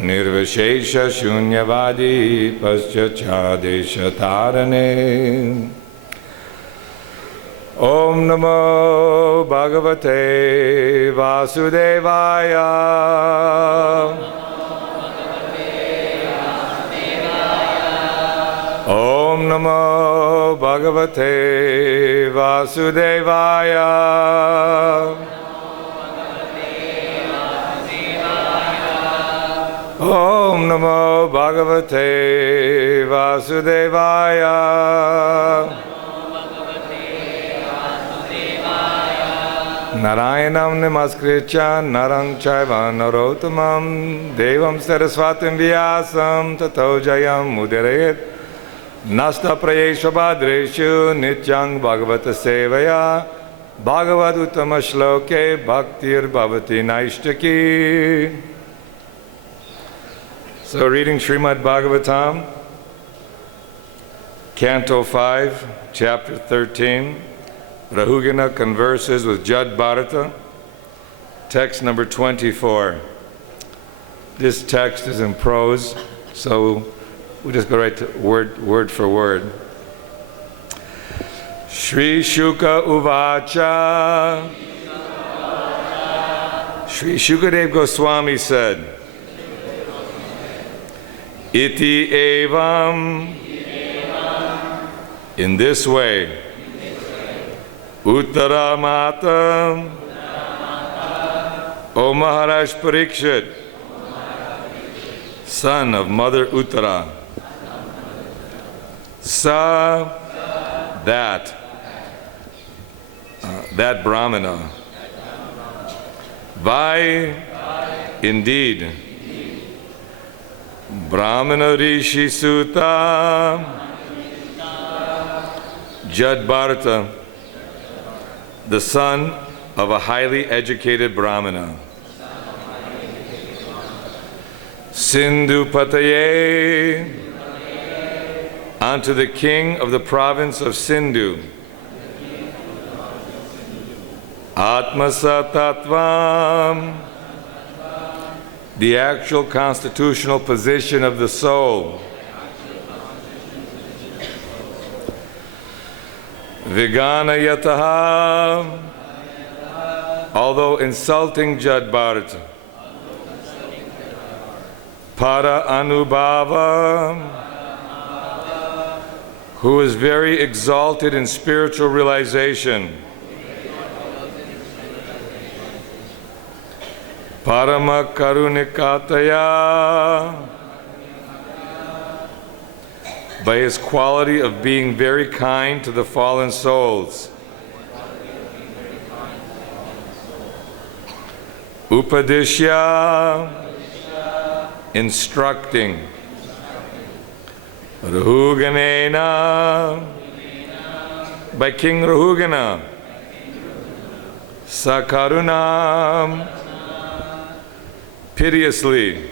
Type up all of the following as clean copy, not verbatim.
Nirvishesha Shunyavadi Paschachadesha Tarane. Om Namo Bhagavate Vasudevaya. Om Namo Bhagavate Vasudevaya. Om Namo Bhagavate Vasudevaya. Narayanam namaskritya narang chaiva narottamam devam saraswatim vyasam tato jayam udirayet nasta prayesha bhadreshu nityang bhagavata sevaya bhagavad uttama shloke bhaktir bhavati naishtaki. So reading Śrīmad Bhāgavatam, Canto 5, Chapter 13, Rahugana converses with Jad Bharata, text number 24. This text is in prose, so we'll just go right to word for word. Shri Shuka Uvacha. Shri Shukadev Goswami said, Iti evam, in this way, Uttara Mata, O Maharaj Parikshit, son of Mother Uttara, Sa, that Brahmana, Vai, indeed, Brahmana Rishi Sutta, Jad Bharata, the son of a highly educated Brahmana. Sindhu Pataye, unto the king of the province of Sindhu. Atmasa Tattvam, the actual constitutional position of the soul. Vigana Yataha, although insulting Jad Bharata. Para Anubhava, who is very exalted in spiritual realization. Parama Karunikataya, by his quality of being very kind to the fallen souls. Upadishya, instructing. Rahuganena, by King Rahugana. Sakarunam, piteously.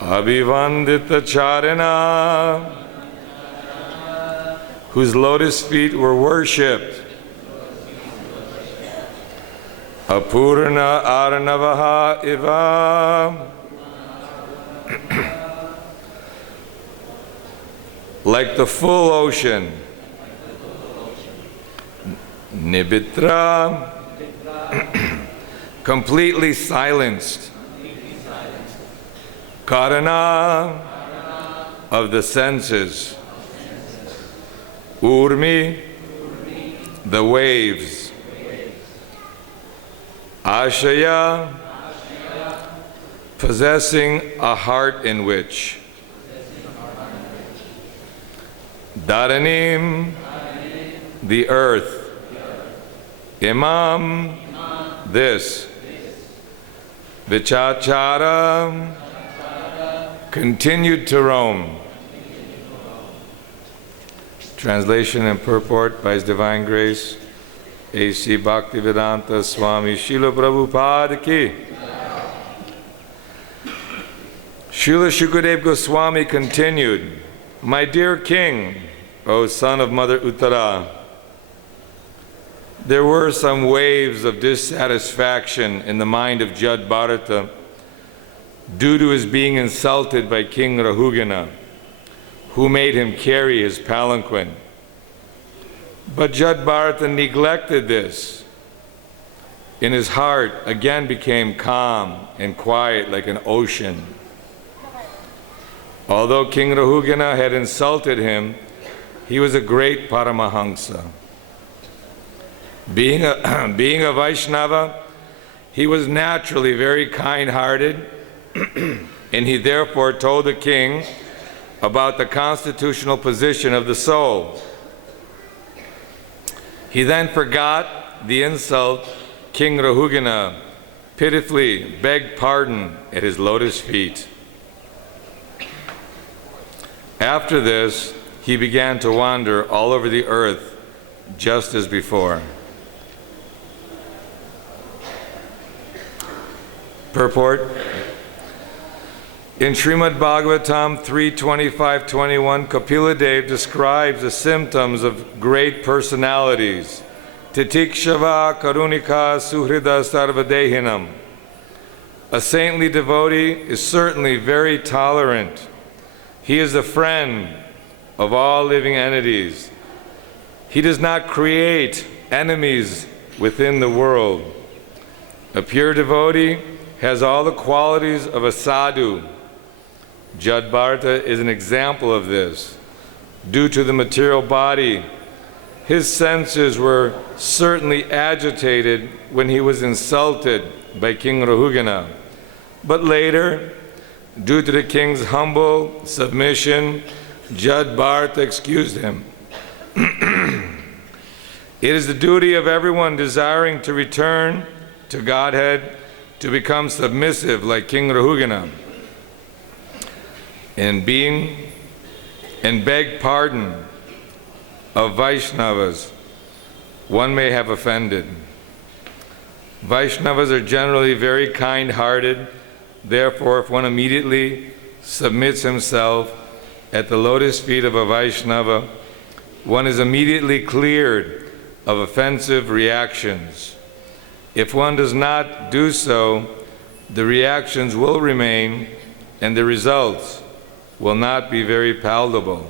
Abhivandita Charana, whose lotus feet were worshipped. Apurna Arnavaha Iva, like the full ocean. Nibitra, completely silenced. Karana, of the senses. Urmi, the waves. Ashaya, possessing a heart in which. Dharanim, the earth. Imam, this. Vichachara, continued to roam. Translation and purport by His Divine Grace, A.C. Bhaktivedanta Swami Srila Prabhupada ki. Srila Shukadev Goswami continued, My dear king, O son of Mother Uttara, there were some waves of dissatisfaction in the mind of Jad Bharata due to his being insulted by King Rahugana, who made him carry his palanquin. But Jad Bharata neglected this. In his heart again became calm and quiet like an ocean. Although King Rahugana had insulted him, he was a great Paramahamsa. Being a Vaishnava, he was naturally very kind-hearted, and he therefore told the king about the constitutional position of the soul. He then forgot the insult. King Rahugana pitifully begged pardon at his lotus feet. After this, he began to wander all over the earth, just as before. Purport. In Śrīmad Bhāgavatam 3:25-21, Kapila Dev describes the symptoms of great personalities. Titikshava karunika suhrida sarvadehinam. A saintly devotee is certainly very tolerant. He is a friend of all living entities. He does not create enemies within the world. A pure devotee has all the qualities of a sadhu. Jad Bharata is an example of this. Due to the material body, his senses were certainly agitated when he was insulted by King Rahugana. But later, due to the king's humble submission, Jad Bharata excused him. It is the duty of everyone desiring to return to Godhead to become submissive like King Rahugana and beg pardon of Vaishnavas one may have offended. Vaishnavas are generally very kind-hearted. Therefore, if one immediately submits himself at the lotus feet of a Vaishnava, one is immediately cleared of offensive reactions. If one does not do so, the reactions will remain and the results will not be very palatable.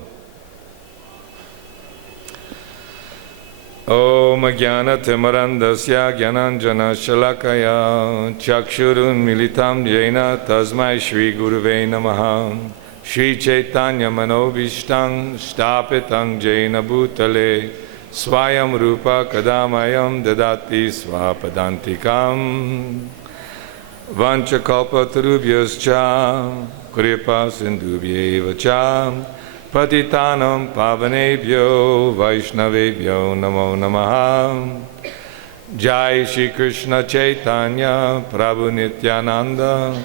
Om Jnana Timarandasya Jnananjana Shalakaya Chakshurun Militam Jena Tasmai Shri Guruve Namaha Shri Chaitanya Manobhishtang Stapitang Jena Bhutale Swayam Rupa Kadamayam Dadati Swapadantikam Vanchakalpatarubhyascha Kripa Sindhubhyeva cha Patitanam Pavanebhyo Vaishnavebhyo Namo Namaha. Jai Shri Krishna Chaitanya Prabhu Nityananda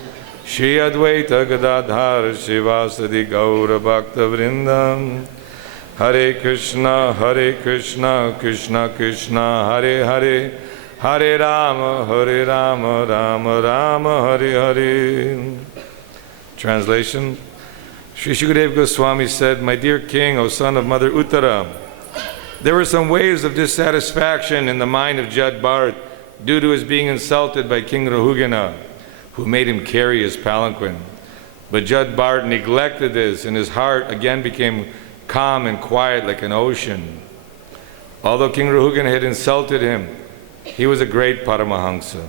Shri Advaita Gadadhar Shivasadi Gaura Bhakta Vrindam. Hare Krishna Krishna Krishna Hare Hare Hare Rama Rama Rama Hare Hare. Translation. Sri Shukadeva Goswami said, "My dear king, O son of Mother Uttara, there were some waves of dissatisfaction in the mind of Jad Bharata due to his being insulted by King Rahugana, who made him carry his palanquin. But Jad Bharata neglected this, and his heart again became calm and quiet like an ocean. Although King Rahugana had insulted him, he was a great Paramahamsa.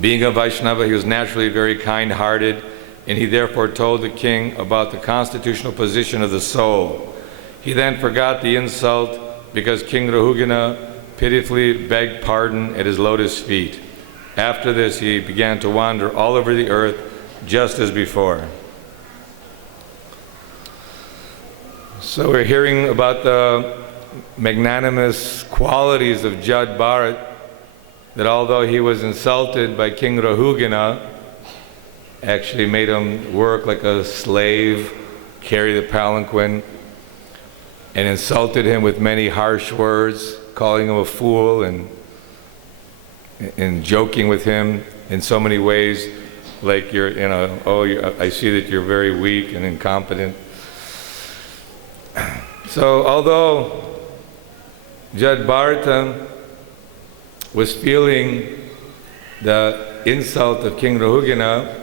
Being a Vaishnava, he was naturally very kind-hearted, and he therefore told the king about the constitutional position of the soul. He then forgot the insult because King Rahugana pitifully begged pardon at his lotus feet. After this, he began to wander all over the earth just as before." So we're hearing about the magnanimous qualities of Jad Bharata, that although he was insulted by King Rahugana, actually made him work like a slave, carry the palanquin, and insulted him with many harsh words, calling him a fool and joking with him in so many ways, like I see that you're very weak and incompetent. So although Jad Bharata was feeling the insult of King Rahugana,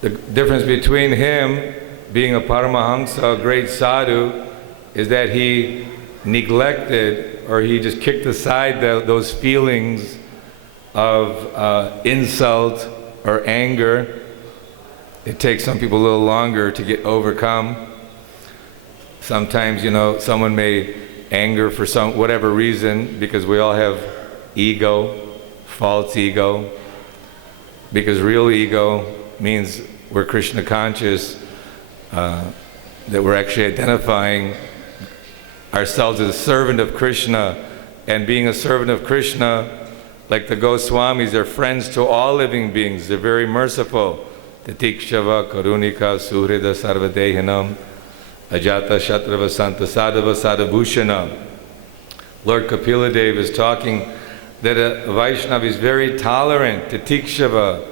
the difference between him being a Paramahamsa, a great sadhu, is that he neglected, or he just kicked aside those feelings of insult or anger. It takes some people a little longer to get overcome. Sometimes, someone may anger for whatever reason, because we all have ego, false ego, because real ego means we're Krishna conscious, that we're actually identifying ourselves as a servant of Krishna, and being a servant of Krishna, like the Goswamis, they're friends to all living beings. They're very merciful. Titikshava karunika suhrida sarvadehinam ajata shatrava santa sadhava sadhabhushanam. Lord Kapila Dev is talking that a Vaishnava is very tolerant, titikshava,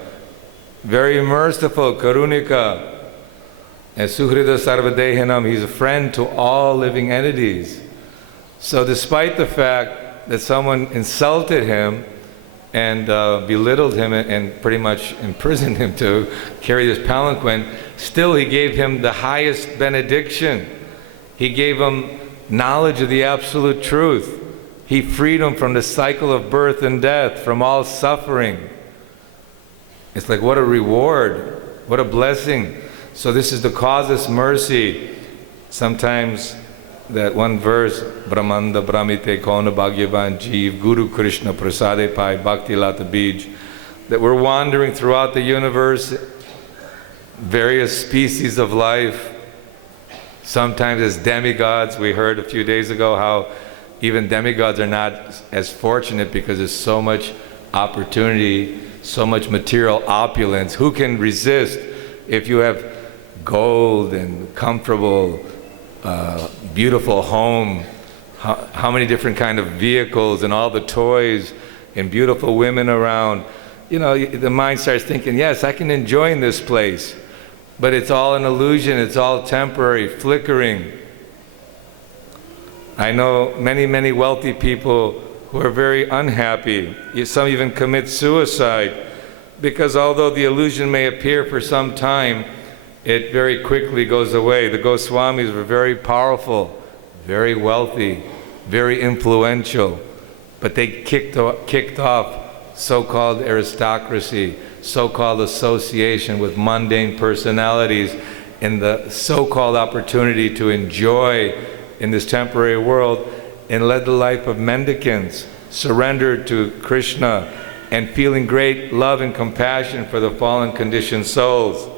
very merciful, karunika, and suhrida sarvadehinam, he's a friend to all living entities. So despite the fact that someone insulted him and belittled him and pretty much imprisoned him to carry this palanquin, still he gave him the highest benediction. He gave him knowledge of the absolute truth. He freed him from the cycle of birth and death, from all suffering. It's like, what a reward, what a blessing. So this is the causeless mercy. Sometimes that one verse, Brahmanda Brahmite Kona Bhagyavan Jeev Guru Krishna Prasade Pai Bhakti Lata Bij, that we're wandering throughout the universe, various species of life, sometimes as demigods. We heard a few days ago how even demigods are not as fortunate because there's so much opportunity, so much material opulence. Who can resist if you have gold and comfortable, beautiful home, how many different kind of vehicles and all the toys and beautiful women around? The mind starts thinking, yes, I can enjoy in this place, but it's all an illusion, it's all temporary, flickering. I know many, many wealthy people who are very unhappy. Some even commit suicide, because although the illusion may appear for some time, it very quickly goes away. The Goswamis were very powerful, very wealthy, very influential, but they kicked off so-called aristocracy, so-called association with mundane personalities, and the so-called opportunity to enjoy in this temporary world, and led the life of mendicants, surrendered to Krishna, and feeling great love and compassion for the fallen conditioned souls.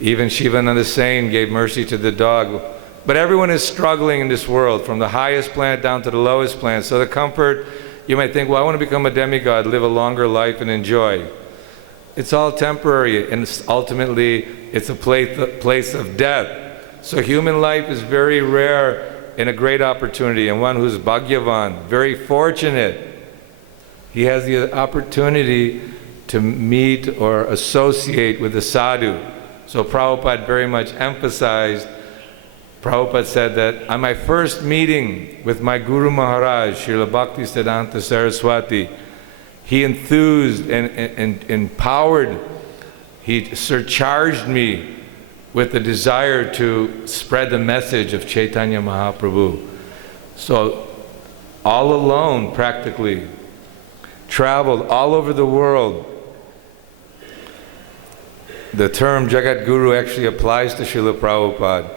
Even Shivananda Sain gave mercy to the dog. But everyone is struggling in this world, from the highest planet down to the lowest planet. So the comfort, you might think, well, I want to become a demigod, live a longer life and enjoy. It's all temporary, and ultimately it's a place of death. So human life is very rare and a great opportunity, and one who's Bhagyavan, very fortunate. He has the opportunity to meet or associate with a sadhu. So Prabhupada very much emphasized, Prabhupada said that on my first meeting with my Guru Maharaj, Srila Bhaktisiddhanta Saraswati, he enthused and empowered, he surcharged me with the desire to spread the message of Chaitanya Mahaprabhu. So all alone practically, traveled all over the world. The term Jagat Guru actually applies to Srila Prabhupada,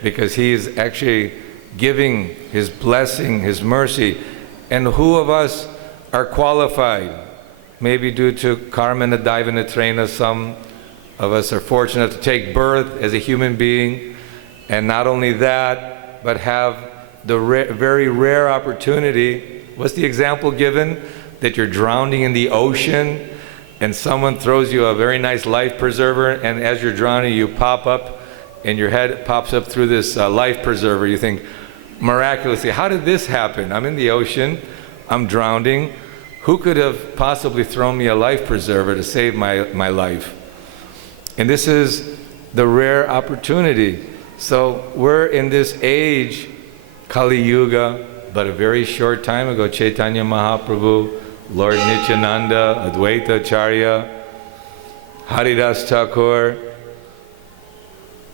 because he is actually giving his blessing, his mercy. And who of us are qualified? Maybe due to karma daivana trena, some of us are fortunate to take birth as a human being, and not only that, but have the very rare opportunity. What's the example given? That you're drowning in the ocean, and someone throws you a very nice life preserver, and as you're drowning, you pop up, and your head pops up through this life preserver. You think, miraculously, how did this happen? I'm in the ocean, I'm drowning. Who could have possibly thrown me a life preserver to save my life? And this is the rare opportunity. So we're in this age, Kali Yuga, but a very short time ago, Chaitanya Mahaprabhu, Lord Nityananda, Advaita Acharya, Haridas Thakur,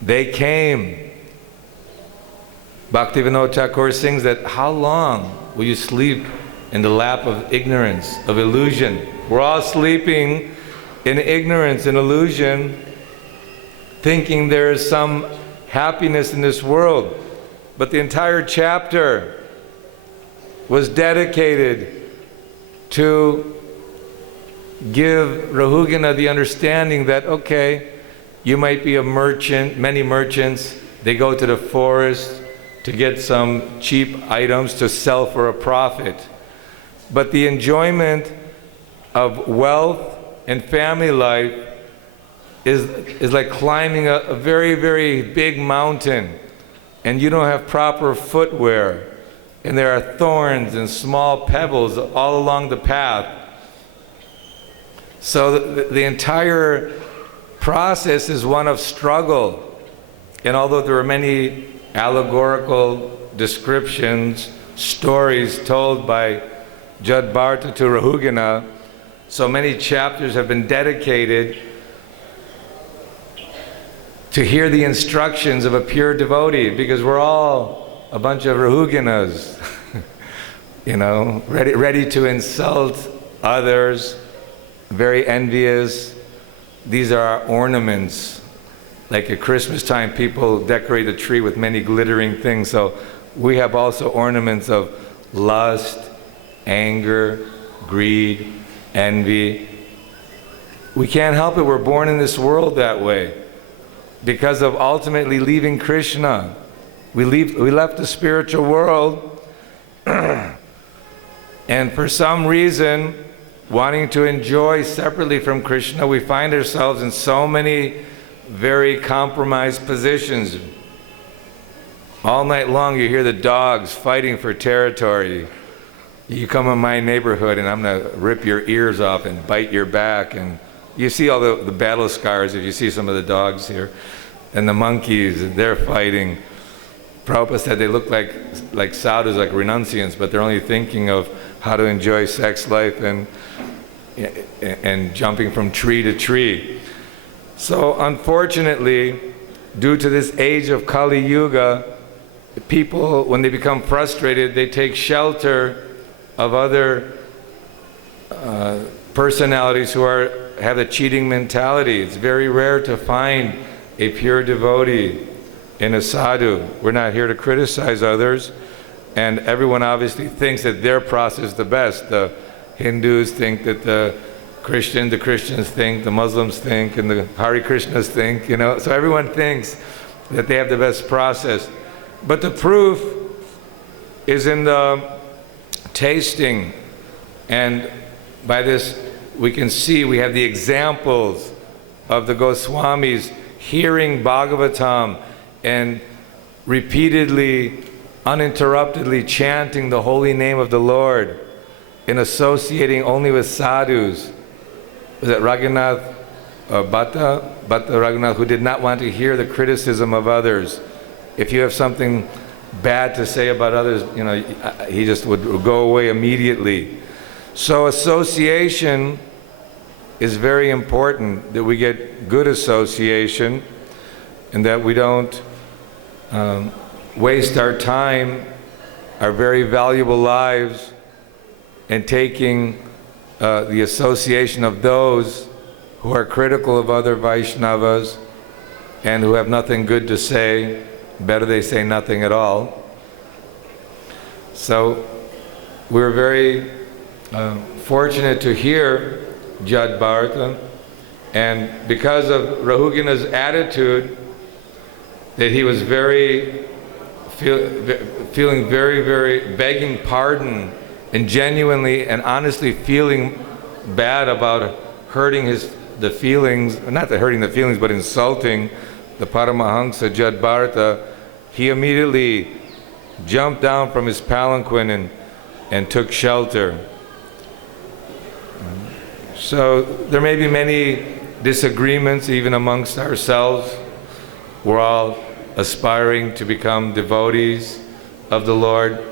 they came. Bhaktivinoda Thakur sings that, how long will you sleep in the lap of ignorance, of illusion? We're all sleeping in ignorance and illusion, thinking there is some happiness in this world. But the entire chapter was dedicated to give Rahugana the understanding that, okay, you might be a merchant, many merchants, they go to the forest to get some cheap items to sell for a profit. But the enjoyment of wealth and family life is like climbing a very, very big mountain, and you don't have proper footwear, and there are thorns and small pebbles all along the path. So the entire process is one of struggle. And although there are many allegorical descriptions, stories told by Jad Bharata to Rahugana, so many chapters have been dedicated to hear the instructions of a pure devotee, because we're all a bunch of Rahuganas, you know, ready to insult others, very envious. These are our ornaments. Like at Christmas time, people decorate the tree with many glittering things. So we have also ornaments of lust, anger, greed, envy. We can't help it. We're born in this world that way because of ultimately leaving Krishna. We left the spiritual world and for some reason, wanting to enjoy separately from Krishna, we find ourselves in so many very compromised positions. All night long you hear the dogs fighting for territory. You come in my neighborhood and I'm going to rip your ears off and bite your back. And you see all the battle scars if you see some of the dogs here. And the monkeys, they're fighting. Prabhupada said they look like sadhus, like renunciants, but they're only thinking of how to enjoy sex life and jumping from tree to tree. So unfortunately, due to this age of Kali Yuga, people, when they become frustrated, they take shelter of other personalities who have a cheating mentality. It's very rare to find a pure devotee in a sadhu. We're not here to criticize others, and everyone obviously thinks that their process is the best. The Hindus think that the Christians think, the Muslims think, and the Hare Krishnas think, you know. So everyone thinks that they have the best process. But the proof is in the tasting. And by this, we can see, we have the examples of the Goswamis hearing Bhāgavatam and repeatedly, uninterruptedly chanting the holy name of the Lord and associating only with sadhus. Was it Raghunath Bhatta Raghunath, who did not want to hear the criticism of others? If you have something bad to say about others, you know, he just would go away immediately. So association is very important, that we get good association and that we don't waste our time, our very valuable lives, in taking the association of those who are critical of other Vaishnavas and who have nothing good to say. Better they say nothing at all. So we're very fortunate to hear Jad Bharata, and because of Rahugana's attitude, that he was feeling very begging pardon and genuinely and honestly feeling bad about hurting the feelings, not hurting the feelings, but insulting the Paramahansa Jad Bharata, he immediately jumped down from his palanquin and took shelter. So there may be many disagreements even amongst ourselves. We're all aspiring to become devotees of the Lord.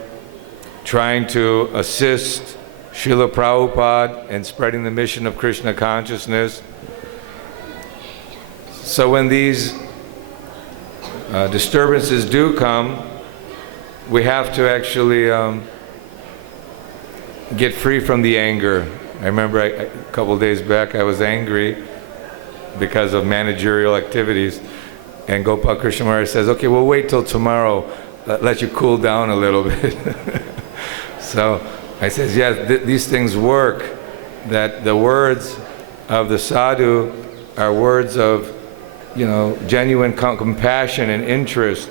trying to assist Srila Prabhupada in spreading the mission of Krishna consciousness. So when these disturbances do come, we have to actually get free from the anger. I remember a couple of days back I was angry because of managerial activities, and Gopal Krishna Maharaj says, okay, we'll wait till tomorrow, let you cool down a little bit. So I says, yes, these things work, that the words of the sadhu are words of, you know, genuine compassion and interest,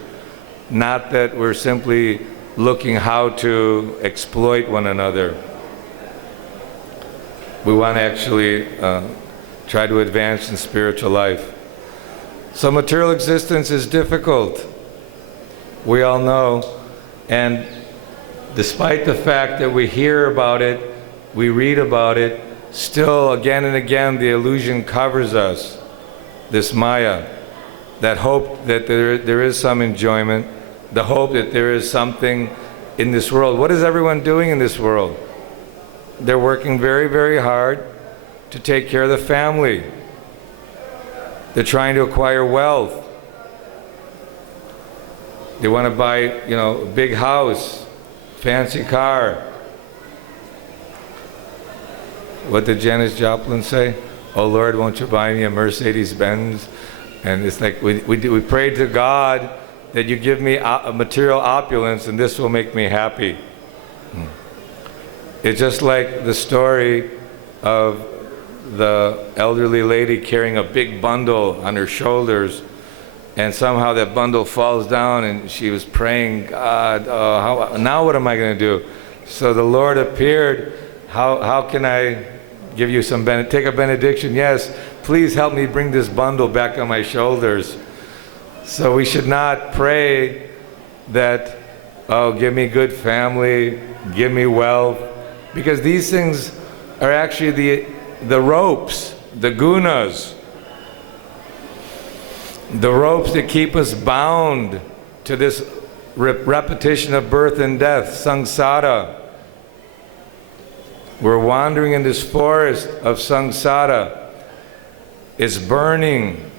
not that we're simply looking how to exploit one another. We want to actually try to advance in spiritual life. So material existence is difficult, we all know, and despite the fact that we hear about it, we read about it, still again and again the illusion covers us, this maya, that hope that there is some enjoyment, the hope that there is something in this world. What is everyone doing in this world? They're working very, very hard to take care of the family. They're trying to acquire wealth. They want to buy, you know, a big house, fancy car. What did Janis Joplin say? Oh Lord, won't you buy me a Mercedes-Benz? And it's like we pray to God that you give me a material opulence and this will make me happy. It's just like the story of the elderly lady carrying a big bundle on her shoulders, and somehow that bundle falls down, and she was praying, God, now what am I going to do? So the Lord appeared. How can I give you some take a benediction? Yes, please help me bring this bundle back on my shoulders. So we should not pray that, oh, give me good family, give me wealth, because these things are actually the ropes, the gunas, the ropes that keep us bound to this repetition of birth and death, samsara. We're wandering in this forest of samsara. It's burning.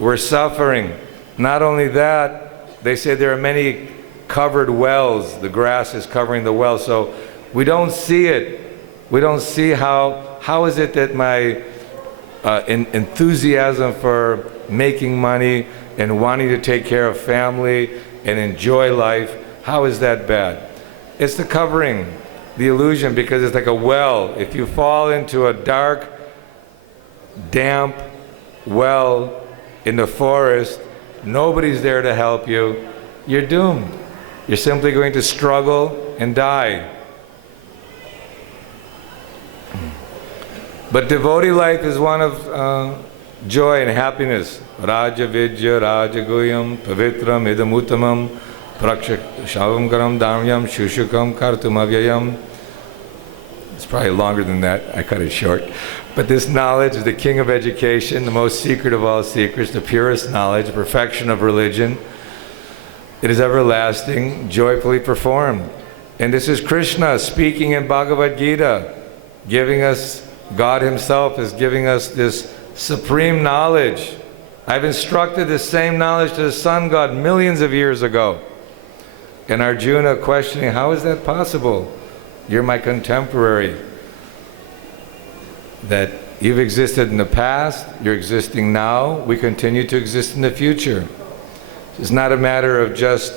We're suffering. Not only that, they say there are many covered wells. The grass is covering the well, so we don't see it. We don't see how is it that my enthusiasm for making money and wanting to take care of family and enjoy life, how is that bad? It's the covering, the illusion, because it's like a well. If you fall into a dark, damp well in the forest, nobody's there to help you, you're doomed. You're simply going to struggle and die. But devotee life is one of joy and happiness. Raja Vidya Raja Guyam Pavitram Idam Uttamam Prakshavam Garam Dhamyam Shushukam Kartumavyayam. It's probably longer than that. I cut it short. But this knowledge is the king of education, the most secret of all secrets, the purest knowledge, the perfection of religion. It is everlasting, joyfully performed. And this is Krishna speaking in Bhagavad Gita, giving us, God himself is giving us this supreme knowledge. I've instructed the same knowledge to the sun god millions of years ago. And Arjuna questioning, how is that possible? You're my contemporary. That you've existed in the past, you're existing now, we continue to exist in the future. It's not a matter of just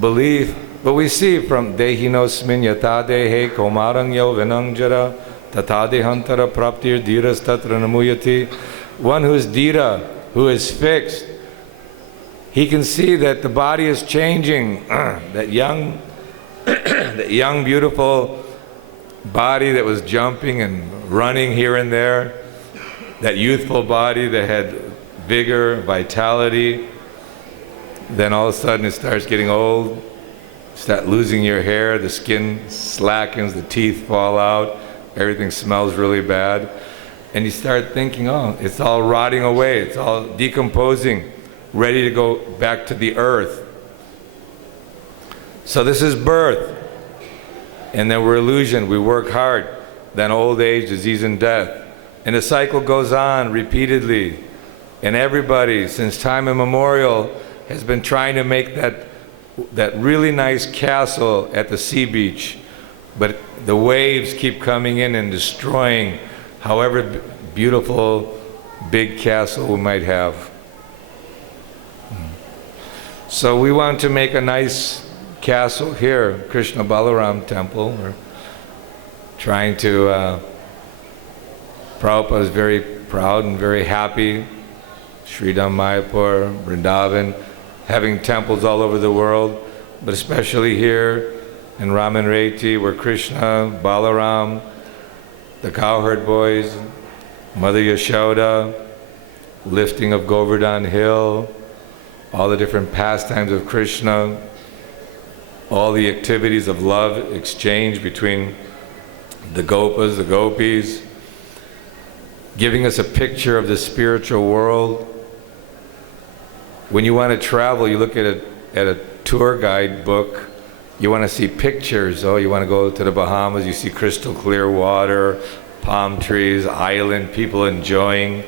belief, but we see from Dehinosmin yata dehe komarang yo vinangjara tata dehantara praptir dhiras tatra namuyati. One who is dhira, who is fixed, he can see that the body is changing. That young, that young, beautiful body that was jumping and running here and there, that youthful body that had vigor, vitality, then all of a sudden it starts getting old, start losing your hair, the skin slackens, the teeth fall out, everything smells really bad. And you start thinking, oh, it's all rotting away, it's all decomposing, ready to go back to the earth. So this is birth. and then we're illusioned. We work hard, then old age, disease, and death. And the cycle goes on repeatedly. And everybody, since time immemorial, has been trying to make that really nice castle at the sea beach. But the waves keep coming in and destroying however beautiful big castle we might have. So we want to make a nice castle here, Krishna Balaram temple. We're trying to, Prabhupada is very proud and very happy. Sridham Mayapur, Vrindavan, having temples all over the world, but especially here in Ramanreti, where Krishna, Balaram, the cowherd boys, Mother Yashoda, lifting of Govardhan Hill, all the different pastimes of Krishna, all the activities of love exchange between the gopas, the gopis, giving us a picture of the spiritual world. When you want to travel, you look at a tour guide book, you want to see pictures. Oh, you want to go to the Bahamas, you see crystal clear water, palm trees, island, people enjoying.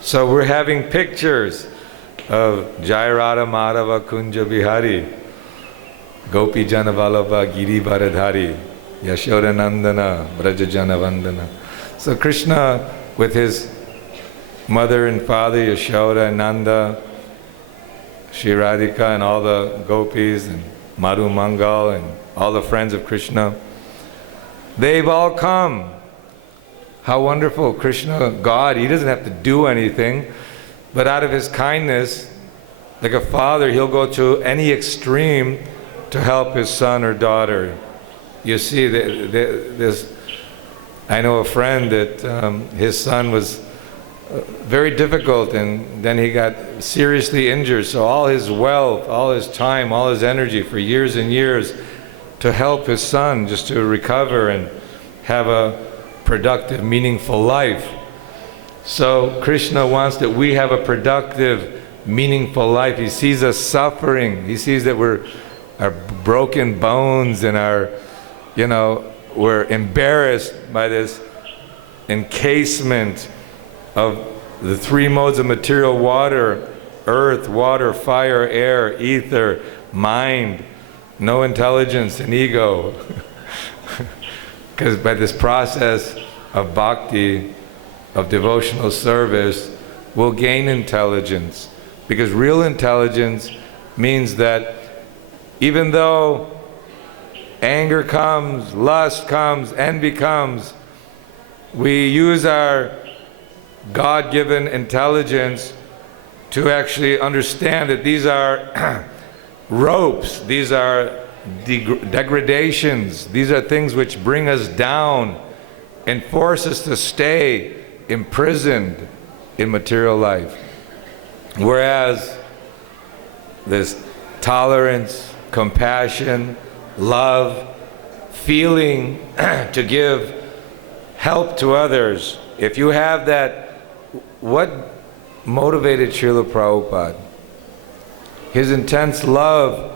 So we're having pictures of Jai Radha Madhava Kunja Bihari, Gopi Jana Vallabha Giri Bharadhari, Yashoda Nandana, Braja Jana Vandana. So Krishna, with his mother and father, Yashoda and Nanda, Shri Radhika and all the gopis, and Madhu Mangal and all the friends of Krishna, they've all come. How wonderful. Krishna, God, he doesn't have to do anything, but out of his kindness, like a father, he'll go to any extreme to help his son or daughter. You see, I know a friend that his son was very difficult, and then he got seriously injured. So all his wealth, all his time, all his energy for years and years to help his son just to recover and have a productive, meaningful life. So Krishna wants that we have a productive, meaningful life. He sees us suffering. He sees that our broken bones and we're embarrassed by this encasement of the three modes of material water: earth, water, fire, air, ether, mind, no intelligence and ego. Because by this process of bhakti, of devotional service, we'll gain intelligence. Because real intelligence means that even though anger comes, lust comes, envy comes, we use our God-given intelligence to actually understand that these are ropes, these are degradations, these are things which bring us down and force us to stay imprisoned in material life. Whereas this tolerance, compassion, love, feeling to give help to others, if you have that, what motivated Srila Prabhupada? His intense love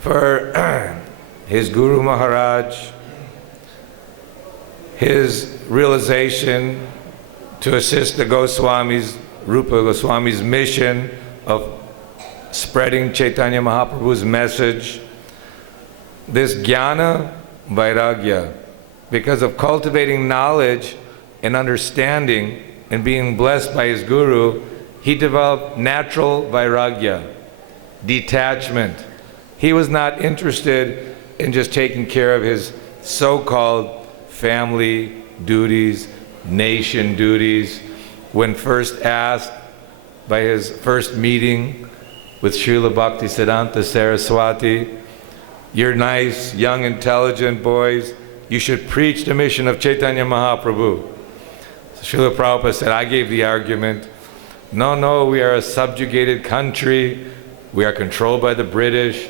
for his Guru Maharaj, his realization to assist the Goswamis, Rupa Goswami's mission of spreading Chaitanya Mahaprabhu's message, this jnana vairagya, because of cultivating knowledge and understanding and being blessed by his guru, he developed natural vairagya, detachment. He was not interested in just taking care of his so-called family duties, nation duties. When first asked by his first meeting with Srila Bhaktisiddhanta Saraswati, "You're nice, young, intelligent boys, you should preach the mission of Chaitanya Mahaprabhu." So Srila Prabhupada said, I gave the argument, no, we are a subjugated country, we are controlled by the British,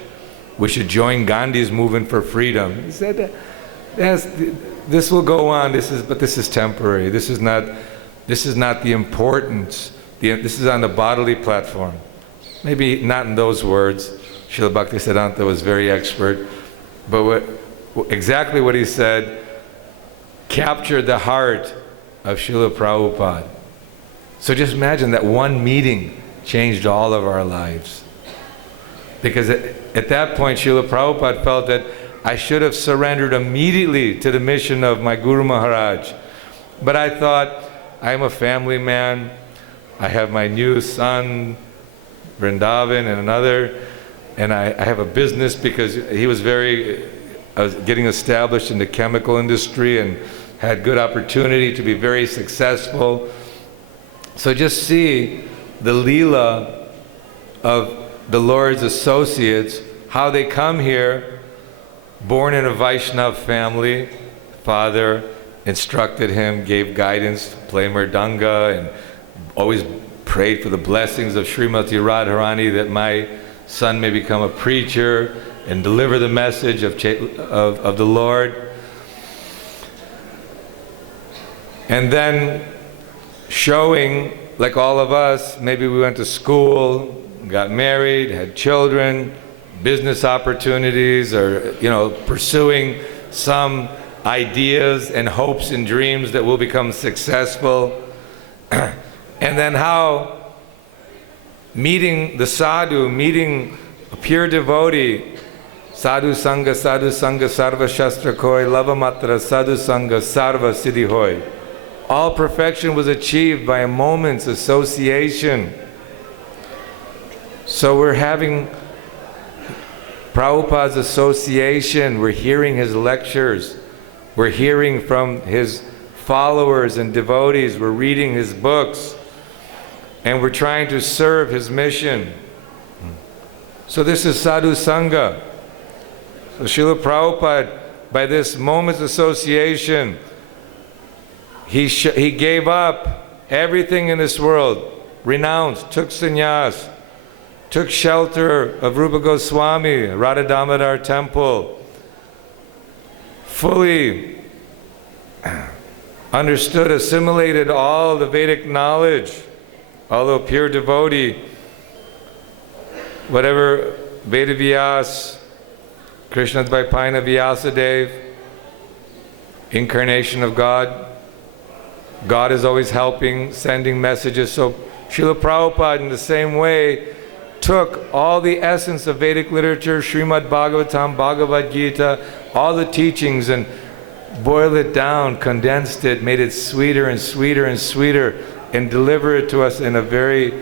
we should join Gandhi's movement for freedom. He said, this will go on, but this is temporary, this is not the importance, this is on the bodily platform. Maybe not in those words, Srila Bhaktisiddhanta was very expert, but exactly what he said captured the heart of Srila Prabhupada. So just imagine that one meeting changed all of our lives. Because at that point, Srila Prabhupada felt that I should have surrendered immediately to the mission of my Guru Maharaj. But I thought, I'm a family man. I have my new son, Vrindavan, and another. And I have a business because he was getting established in the chemical industry and had good opportunity to be very successful. So just see the Leela of the Lord's associates, how they come here, born in a Vaishnava family. Father instructed him, gave guidance, play mridanga, and always prayed for the blessings of Srimati Radharani that my son may become a preacher and deliver the message of the Lord. And then showing, like all of us, maybe we went to school, got married, had children, business opportunities, or pursuing some ideas and hopes and dreams that will become successful. And then how meeting the sadhu, meeting a pure devotee, sadhu sangha sarva shastra koi, lavamatra sadhu sangha sarva siddhi hoy. All perfection was achieved by a moment's association. So we're having Prabhupada's association, we're hearing his lectures, we're hearing from his followers and devotees, we're reading his books, and we're trying to serve his mission. So this is sadhu sangha. So Srila Prabhupada, by this moment's association, he gave up everything in this world, renounced, took sannyas, took shelter of Rupa Goswami, Radha Damodar temple, fully understood, assimilated all the Vedic knowledge, although pure devotee, whatever Veda Vyas, Krishna Dvaipayana Vyasadev, incarnation of God. God is always helping, sending messages. So Srila Prabhupada, in the same way, took all the essence of Vedic literature, Śrīmad Bhāgavatam, Bhagavad Gita, all the teachings, and boiled it down, condensed it, made it sweeter and sweeter and sweeter, and delivered it to us in a very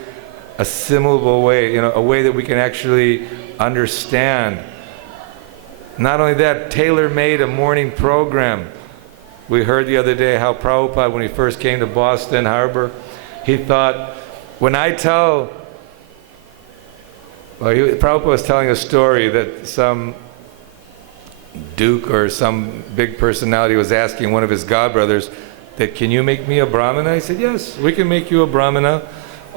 assimilable way, a way that we can actually understand. Not only that, tailor-made a morning program. We heard the other day how Prabhupada, when he first came to Boston Harbor, he thought, when I tell, Prabhupada was telling a story that some duke or some big personality was asking one of his godbrothers that, can you make me a brahmana? He said, yes, we can make you a brahmana.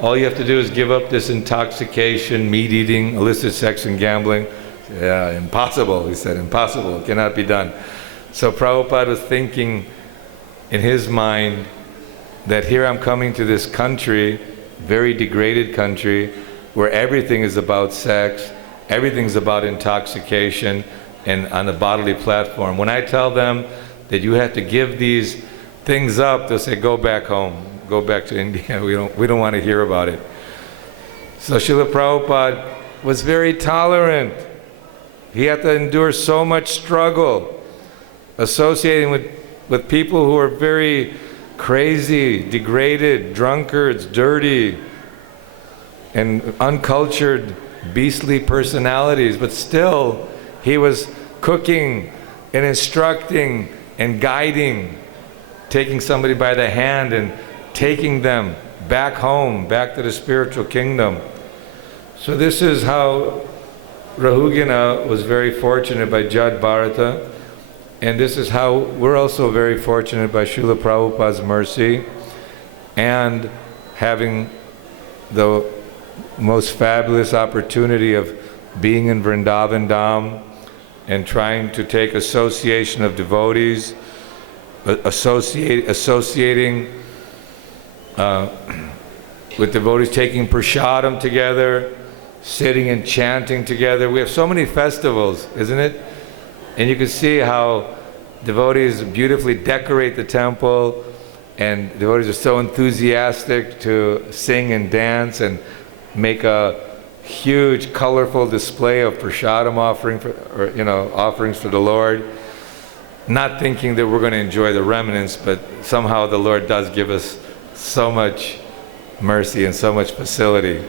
All you have to do is give up this intoxication, meat eating, illicit sex and gambling. Yeah, impossible, he said, impossible, it cannot be done. So Prabhupada was thinking in his mind that here I'm coming to this country, very degraded country, where everything is about sex, everything's about intoxication, and on the bodily platform. When I tell them that you have to give these things up, they'll say, go back home, go back to India, we don't want to hear about it. So Srila Prabhupada was very tolerant. He had to endure so much struggle associating with people who are very crazy, degraded, drunkards, dirty, and uncultured, beastly personalities. But still, he was cooking and instructing and guiding, taking somebody by the hand and taking them back home, back to the spiritual kingdom. So this is how Rahugana was very fortunate by Jad Bharata. And this is how we're also very fortunate by Srila Prabhupada's mercy and having the most fabulous opportunity of being in Vrindavan Dham and trying to take association of devotees, associating with devotees, taking prasadam together, sitting and chanting together. We have so many festivals, isn't it? And you can see how devotees beautifully decorate the temple, and devotees are so enthusiastic to sing and dance and make a huge, colorful display of prasadam offering offerings for the Lord. Not thinking that we're going to enjoy the remnants, but somehow the Lord does give us so much mercy and so much facility.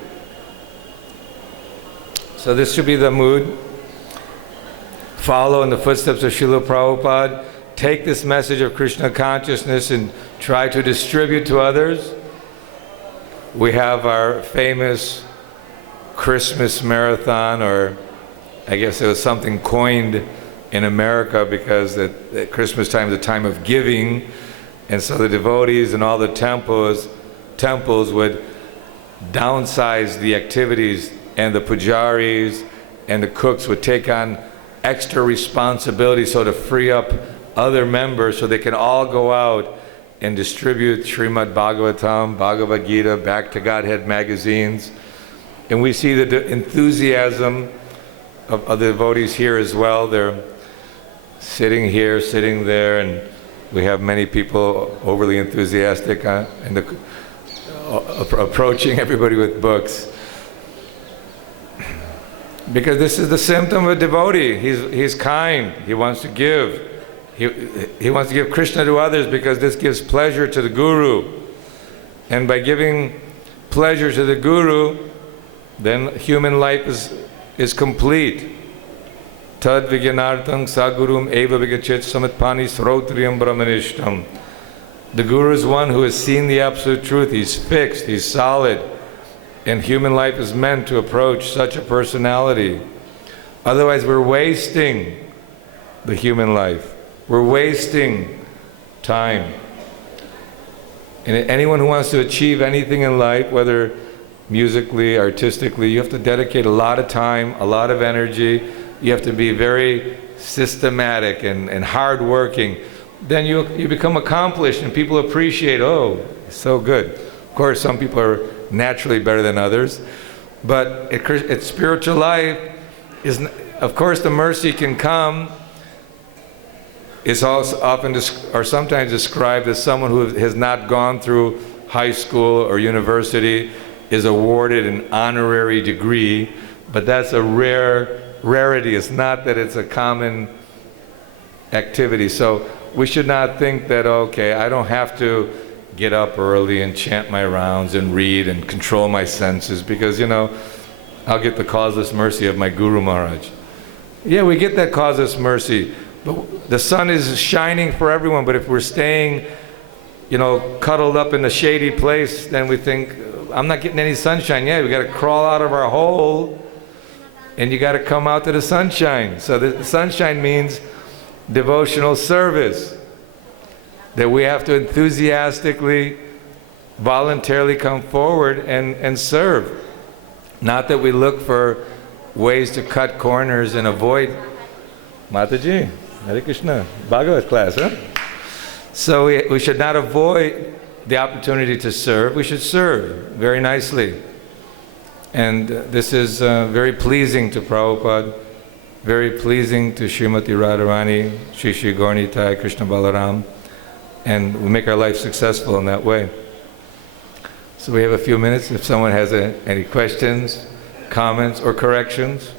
So this should be the mood. Follow in the footsteps of Srila Prabhupada. Take this message of Krishna consciousness and try to distribute to others. We have our famous Christmas marathon, or I guess it was something coined in America because at Christmas time is a time of giving, and so the devotees and all the temples would downsize the activities, and the pujaris and the cooks would take on extra responsibility so to free up other members so they can all go out and distribute Śrīmad Bhāgavatam, Bhagavad Gita, Back to Godhead magazines. And we see the enthusiasm of the devotees here as well. They're sitting here, sitting there, and we have many people overly enthusiastic and approaching everybody with books. Because this is the symptom of a devotee. He's kind. He wants to give. He wants to give Krishna to others because this gives pleasure to the Guru. And by giving pleasure to the Guru, then human life is complete. Tad vigyanartam sagurum eva vigachet samatpani srotriyam brahmanishtam. The Guru is one who has seen the absolute truth. He's fixed, he's solid. And human life is meant to approach such a personality. Otherwise, we're wasting the human life. We're wasting time. And anyone who wants to achieve anything in life, whether musically, artistically, you have to dedicate a lot of time, a lot of energy. You have to be very systematic and hardworking. Then you become accomplished and people appreciate, oh, so good. Of course, some people are naturally better than others. But it's spiritual life, of course the mercy can come. Is also often or sometimes described as someone who has not gone through high school or university is awarded an honorary degree, but that's a rarity. It's not that it's a common activity. So we should not think that, okay, I don't have to get up early and chant my rounds and read and control my senses because, I'll get the causeless mercy of my Guru Maharaj. Yeah, we get that causeless mercy. But the sun is shining for everyone, but if we're staying, cuddled up in a shady place, then we think, I'm not getting any sunshine. Yeah, we got to crawl out of our hole, and you got to come out to the sunshine. So the sunshine means devotional service, that we have to enthusiastically, voluntarily come forward and serve. Not that we look for ways to cut corners and avoid. Mataji. Hare Krishna, Bhagavad class, huh? So we should not avoid the opportunity to serve. We should serve very nicely. And this is very pleasing to Prabhupada, very pleasing to Srimati Radharani, Shri Shri Gauranitai, Krishna Balaram, and we make our life successful in that way. So we have a few minutes if someone has any questions, comments, or corrections.